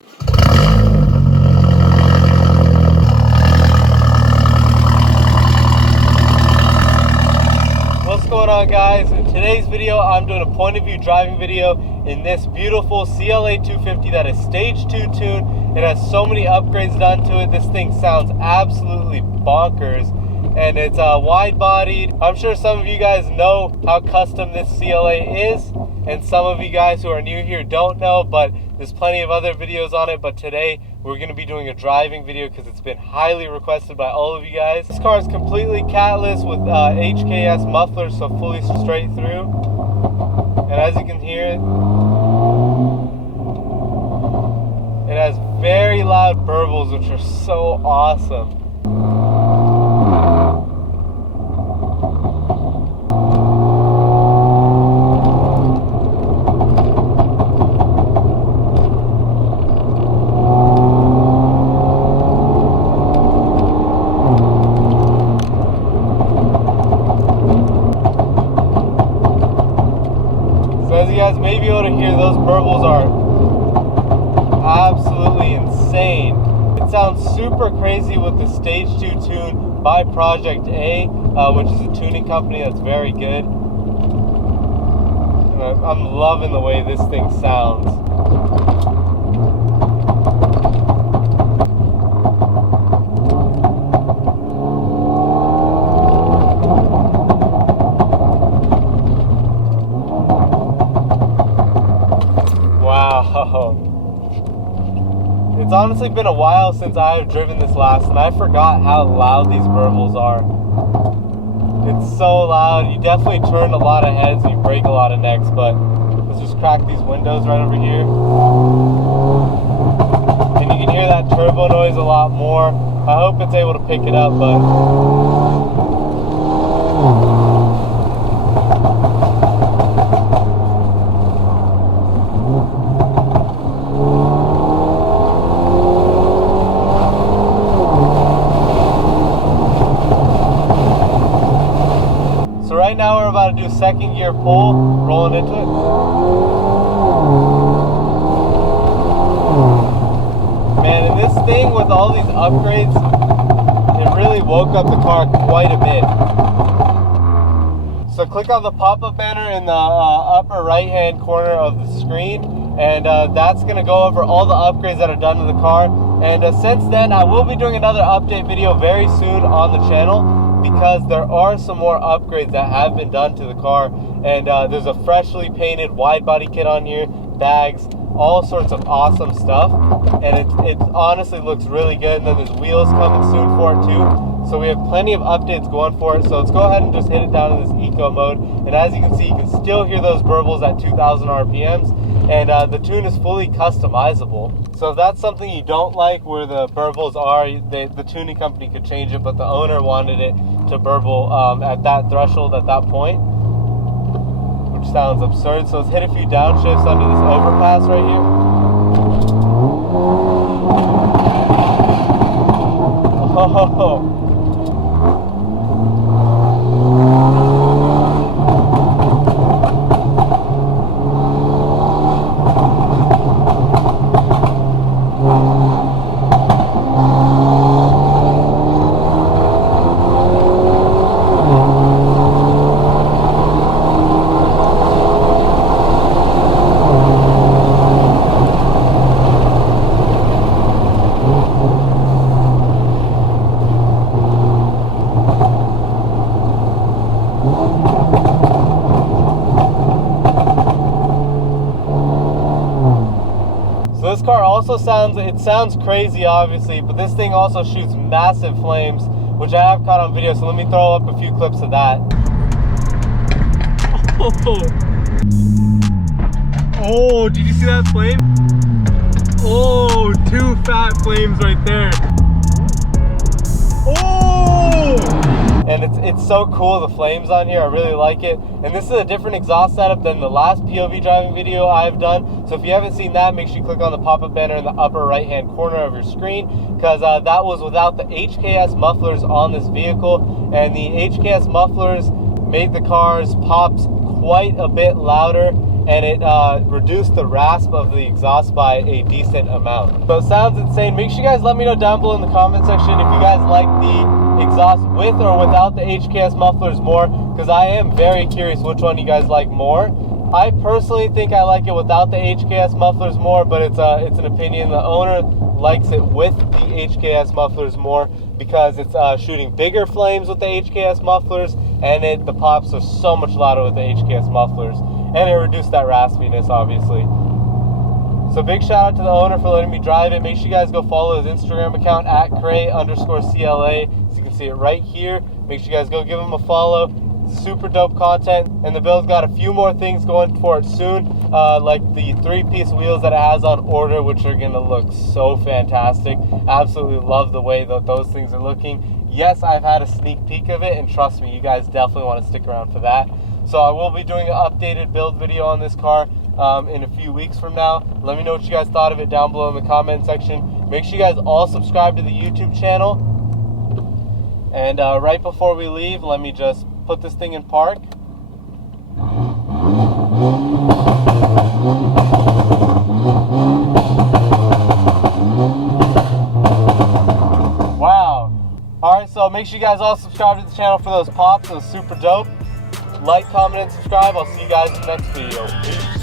What's going on, guys? In today's video, I'm doing a point of view driving video in this beautiful CLA 250 that is stage 2 tuned. It has so many upgrades done to it. This thing sounds absolutely bonkers, and it's wide bodied. I'm sure some of you guys know how custom this CLA is, and some of you guys who are new here don't know, but there's plenty of other videos on it. But today we're going to be doing a driving video because it's been highly requested by all of you guys. This car is completely catless with HKS Mufllers, so fully straight through. And as you can hear, it has very loud burbles, which are so awesome. As you guys may be able to hear, those burbles are absolutely insane. It sounds super crazy with the stage 2 tune by Project A, which is a tuning company that's very good. I'm loving the way this thing sounds. Wow. It's honestly been a while since I've driven this last, and I forgot how loud these burbles are. It's so loud. You definitely turn a lot of heads and you break a lot of necks, but let's just crack these windows right over here. And you can hear that turbo noise a lot more. I hope it's able to pick it up, but right now we're about to do second gear pull, rolling into it. Man, and this thing with all these upgrades, it really woke up the car quite a bit. So click on the pop-up banner in the upper right hand corner of the screen, and that's going to go over all the upgrades that are done to the car. And since then, I will be doing another update video very soon on the channel, because there are some more upgrades that have been done to the car. And there's a freshly painted wide body kit on here, bags, all sorts of awesome stuff, and it honestly looks really good. And then there's wheels coming soon for it too, so we have plenty of updates going for it. So let's go ahead and just hit it down in this eco mode, and as you can see, you can still hear those burbles at 2,000 RPMs, and the tune is fully customizable. So if that's something you don't like, where the burbles are, the tuning company could change it, but the owner wanted it to burble at that threshold, at that point, which sounds absurd. So let's hit a few downshifts under this overpass right here. Oh. This car also sounds crazy, obviously, but this thing also shoots massive flames, which I have caught on video, so let me throw up a few clips of that. Oh, did you see that flame? Oh, 2 fat flames right there. Oh! And it's so cool, the flames on here, I really like it. And this is a different exhaust setup than the last POV driving video I've done. So if you haven't seen that, make sure you click on the pop-up banner in the upper right-hand corner of your screen, because that was without the HKS mufflers on this vehicle. And the HKS mufflers made the car's pops quite a bit louder, and it reduced the rasp of the exhaust by a decent amount. So it sounds insane. Make sure you guys let me know down below in the comment section if you guys like the exhaust with or without the HKS mufflers more, because I am very curious which one you guys like more. I personally think I like it without the HKS mufflers more, but it's an opinion. The owner likes it with the HKS mufflers more because it's shooting bigger flames with the HKS mufflers, and the pops are so much louder with the HKS mufflers, and it reduced that raspiness, obviously. So big shout out to the owner for letting me drive it. Make sure you guys go follow his Instagram account at @Cray_CLA, so you can see it right here. Make sure you guys go give him a follow. Super dope content, and the build's got a few more things going for it soon, like the 3-piece wheels that it has on order, which are gonna look so fantastic. Absolutely love the way that those things are looking. Yes, I've had a sneak peek of it, and trust me, you guys definitely want to stick around for that. So I will be doing an updated build video on this car in a few weeks from now. Let me know what you guys thought of it down below in the comment section. Make sure you guys all subscribe to the YouTube channel. And right before we leave, let me just put this thing in park. Wow. Alright, so make sure you guys all subscribe to the channel for those pops. It was super dope. Like, comment, and subscribe. I'll see you guys in the next video. Peace.